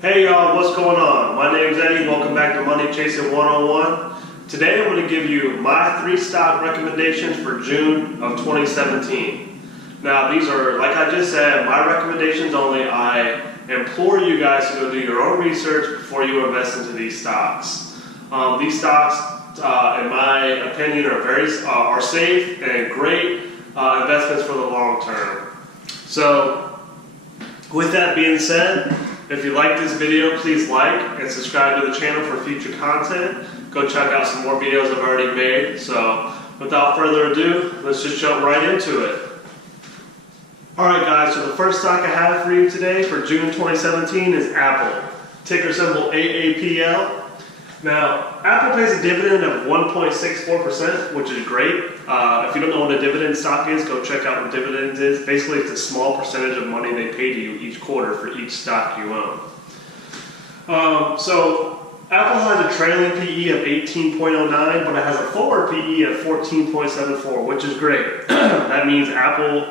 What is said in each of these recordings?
Hey y'all, what's going on? My name's Eddie. Welcome back to Money Chasing 101. Today I'm going to give you my 3 stock recommendations for June of 2017. Now these are, like I just said, my recommendations only. I implore you guys to go do your own research before you invest into these stocks. These stocks, in my opinion, are safe and great investments for the long term. So, with that being said, if you like this video, please like and subscribe to the channel for future content. Go check out some more videos I've already made. So, without further ado, let's just jump right into it. Alright guys, so the first stock I have for you today for June 2017 is Apple. Ticker symbol AAPL. Now, Apple pays a dividend of 1.64%, which is great. If you don't know what a dividend stock is, go check out what dividends is. Basically, it's a small percentage of money they pay to you each quarter for each stock you own. So, Apple has a trailing PE of 18.09, but it has a forward PE of 14.74, which is great. That means Apple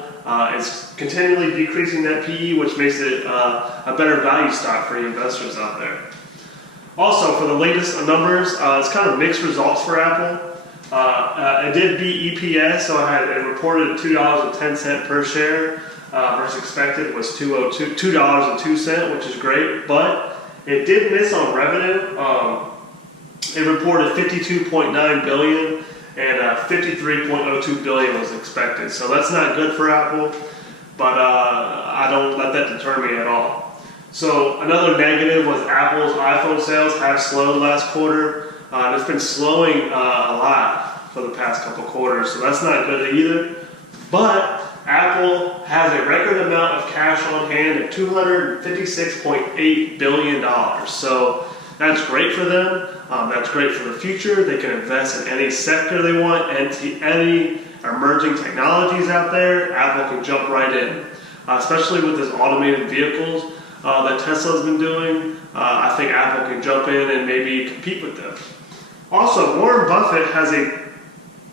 is continually decreasing that PE, which makes it a better value stock for you investors out there. Also, for the latest numbers, it's kind of mixed results for Apple. It did beat EPS, so it reported $2.10 per share versus expected was $2.02, which is great. But it did miss on revenue. It reported $52.9 billion and $53.02 billion was expected. So that's not good for Apple, but I don't let that deter me at all. So another negative was Apple's iPhone sales have slowed last quarter. It's been slowing a lot for the past couple quarters, so that's not good either. But Apple has a record amount of cash on hand of $256.8 billion. So that's great for them. That's great for the future. They can invest in any sector they want, any emerging technologies out there. Apple can jump right in, especially with this automated vehicles that Tesla's been doing. I think Apple can jump in and maybe compete with them. Also, Warren Buffett has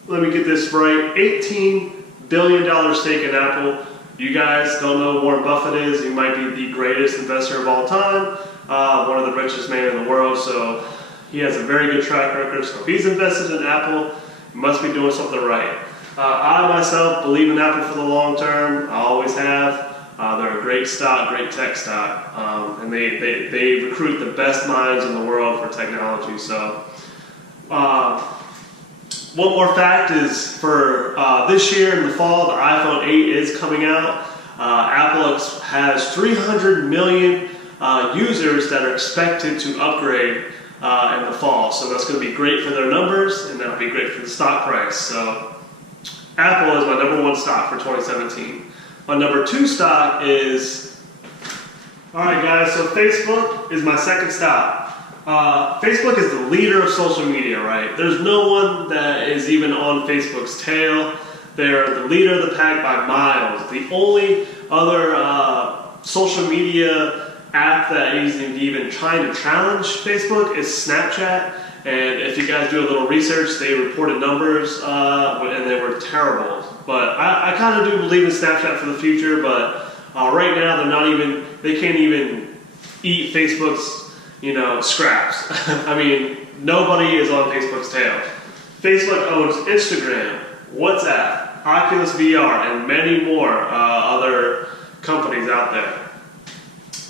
let me get this right, $18 billion stake in Apple. You guys don't know who Warren Buffett is. He might be the greatest investor of all time, one of the richest men in the world, so he has a very good track record. So if he's invested in Apple, he must be doing something right. I myself believe in Apple for the long term. I always have. They're a great stock, great tech stock, and they recruit the best minds in the world for technology. So, one more fact is for this year in the fall, the iPhone 8 is coming out. Apple has 300 million users that are expected to upgrade in the fall. So that's going to be great for their numbers, and that'll be great for the stock price. So, Apple is my number 1 stock for 2017. My number 2 stock is, alright guys, so Facebook is my second stock. Facebook is the leader of social media, right? There's no one that is even on Facebook's tail. They're the leader of the pack by miles. The only other social media app that is even trying to challenge Facebook is Snapchat. And if you guys do a little research, they reported numbers and they were terrible. But I kind of do believe in Snapchat for the future, but right now they can't even eat Facebook's, scraps. I mean, nobody is on Facebook's tail. Facebook owns Instagram, WhatsApp, Oculus VR, and many more other companies out there.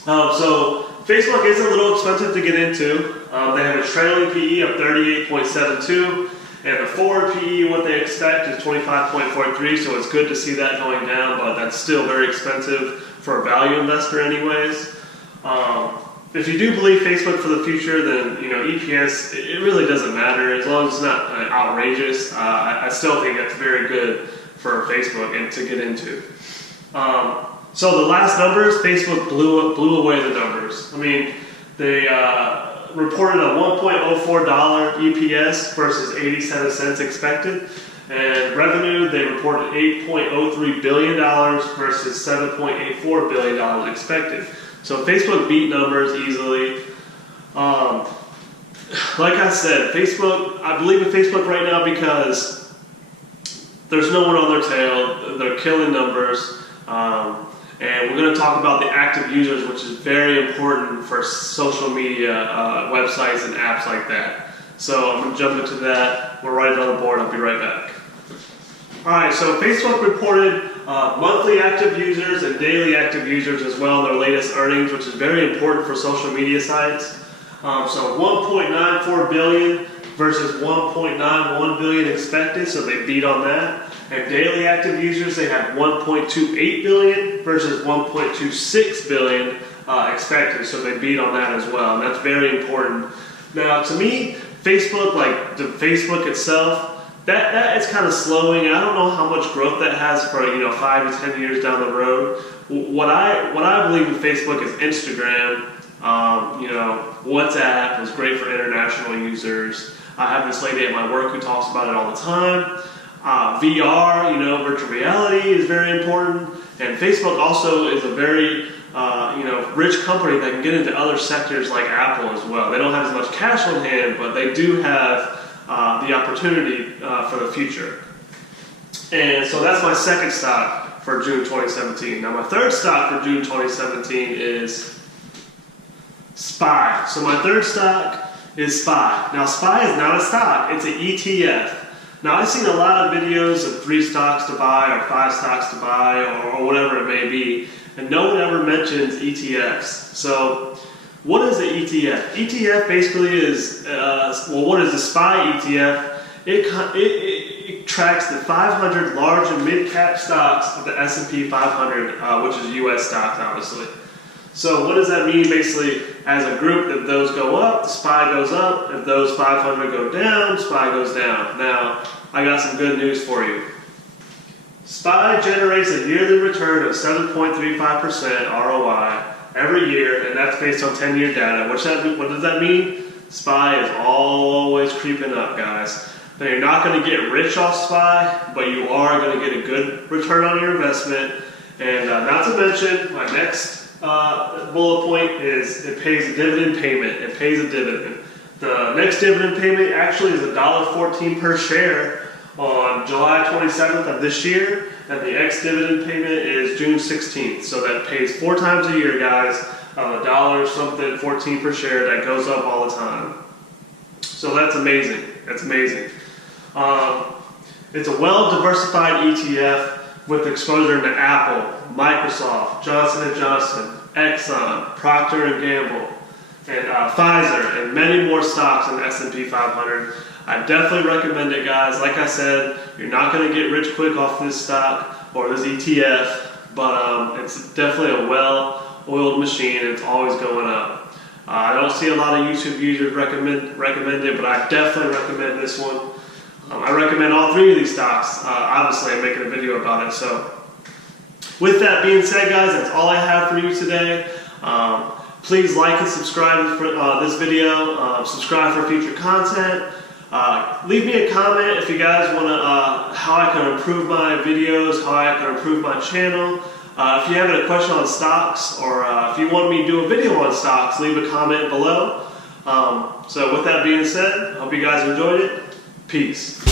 So Facebook is a little expensive to get into. They have a trailing PE of 38.72, and the forward PE, what they expect, is 25.43, so it's good to see that going down, but that's still very expensive for a value investor anyways. If you do believe Facebook for the future, then EPS, it really doesn't matter as long as it's not outrageous. I still think that's very good for Facebook and to get into. So the last numbers, Facebook blew away the numbers. I mean, they reported a $1.04 EPS versus 87 cents expected. And revenue, they reported $8.03 billion versus $7.84 billion expected. So Facebook beat numbers easily. Like I said, I believe in Facebook right now because there's no one on their tail. They're killing numbers. And we're going to talk about the active users, which is very important for social media websites and apps like that. So I'm going to jump into that. We'll write it on the board. I'll be right back. Alright, so Facebook reported monthly active users and daily active users as well in their latest earnings, which is very important for social media sites. So 1.94 billion versus 1.91 billion expected, so they beat on that. And daily active users, they had 1.28 billion versus 1.26 billion expected, so they beat on that as well, and that's very important. Now, to me, Facebook, like the Facebook itself, that is kind of slowing. I don't know how much growth that has for 5 to 10 years down the road. What I believe in Facebook is Instagram. WhatsApp is great for international users. I have this lady at my work who talks about it all the time. VR, virtual reality is very important, and Facebook also is a very, rich company that can get into other sectors like Apple as well. They don't have as much cash on hand, but they do have the opportunity for the future. And so that's my second stock for June 2017. Now my third stock for June 2017 is SPY. So my third stock is SPY. Now SPY is not a stock, it's an ETF. Now I've seen a lot of videos of 3 stocks to buy or 5 stocks to buy or whatever it may be, and no one ever mentions ETFs. So what is an ETF? ETF basically is, what is the SPY ETF? It tracks the 500 large and mid-cap stocks of the S&P 500, which is US stocks obviously. So what does that mean? Basically, as a group, if those go up, the SPY goes up. If those 500 go down, SPY goes down. Now, I got some good news for you. SPY generates a yearly return of 7.35% ROI every year, and that's based on 10-year data. What does that mean? SPY is always creeping up, guys. Now, you're not going to get rich off SPY, but you are going to get a good return on your investment. And not to mention, my next bullet point is it pays a dividend payment. It pays a dividend. The next dividend payment actually is $1.14 per share on July 27th of this year, and the ex-dividend payment is June 16th. So that pays 4 times a year, guys, of $1.14 per share that goes up all the time. So that's amazing. That's amazing. It's a well-diversified ETF with exposure to Apple, Microsoft, Johnson & Johnson, Exxon, Procter & Gamble, and Pfizer, and many more stocks in the S&P 500. I definitely recommend it, guys. Like I said, you're not going to get rich quick off this stock or this ETF, but it's definitely a well-oiled machine, and it's always going up. I don't see a lot of YouTube users recommend it, but I definitely recommend this one. I recommend all 3 of these stocks. Obviously, I'm making a video about it. So, with that being said, guys, that's all I have for you today. Please like and subscribe for this video. Subscribe for future content. Leave me a comment if you guys want to, how I can improve my videos, how I can improve my channel. If you have a question on stocks, or if you want me to do a video on stocks, leave a comment below. So with that being said, I hope you guys enjoyed it. Peace.